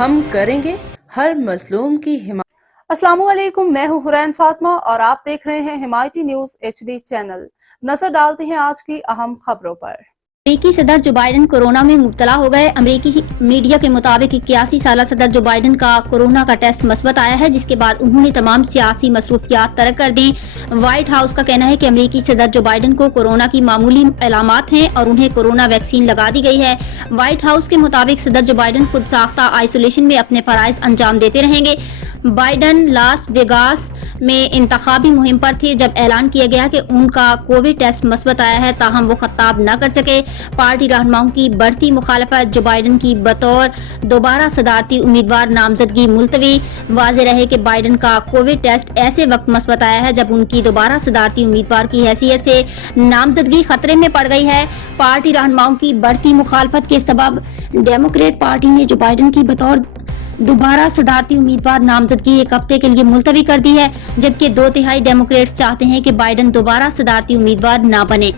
ہم کریں گے ہر مظلوم کی حمایت۔ السلام علیکم، میں ہوں حرین فاطمہ اور آپ دیکھ رہے ہیں حمایتی نیوز HD چینل۔ نظر ڈالتے ہیں آج کی اہم خبروں پر۔ امریکی صدر جو بائیڈن کورونا میں مبتلا ہو گئے۔ امریکی میڈیا کے مطابق 81 سالہ صدر جو بائیڈن کا کورونا کا ٹیسٹ مثبت آیا ہے، جس کے بعد انہوں نے تمام سیاسی مصروفیات ترک کر دیں۔ وائٹ ہاؤس کا کہنا ہے کہ امریکی صدر جو بائیڈن کو کورونا کی معمولی علامات ہیں اور انہیں کورونا ویکسین لگا دی گئی ہے۔ وائٹ ہاؤس کے مطابق صدر جو بائیڈن خود ساختہ آئسولیشن میں اپنے فرائض انجام دیتے رہیں گے۔ بائیڈن لاس ویگاس میں انتخابی مہم پر تھے جب اعلان کیا گیا کہ ان کا کووڈ ٹیسٹ مثبت آیا ہے، تاہم وہ خطاب نہ کر سکے۔ پارٹی رہنماؤں کی بڑھتی مخالفت، جو بائیڈن کی بطور دوبارہ صدارتی امیدوار نامزدگی ملتوی۔ واضح رہے کہ بائیڈن کا کووڈ ٹیسٹ ایسے وقت مثبت آیا ہے جب ان کی دوبارہ صدارتی امیدوار کی حیثیت سے نامزدگی خطرے میں پڑ گئی ہے۔ پارٹی رہنماؤں کی بڑھتی مخالفت کے سبب ڈیموکریٹ پارٹی نے جو بائیڈن کی بطور دوبارہ صدارتی امیدوار نامزدگی ایک ہفتے کے لیے ملتوی کر دی ہے، جبکہ 2/3 ڈیموکریٹس چاہتے ہیں کہ بائیڈن دوبارہ صدارتی امیدوار نہ بنے۔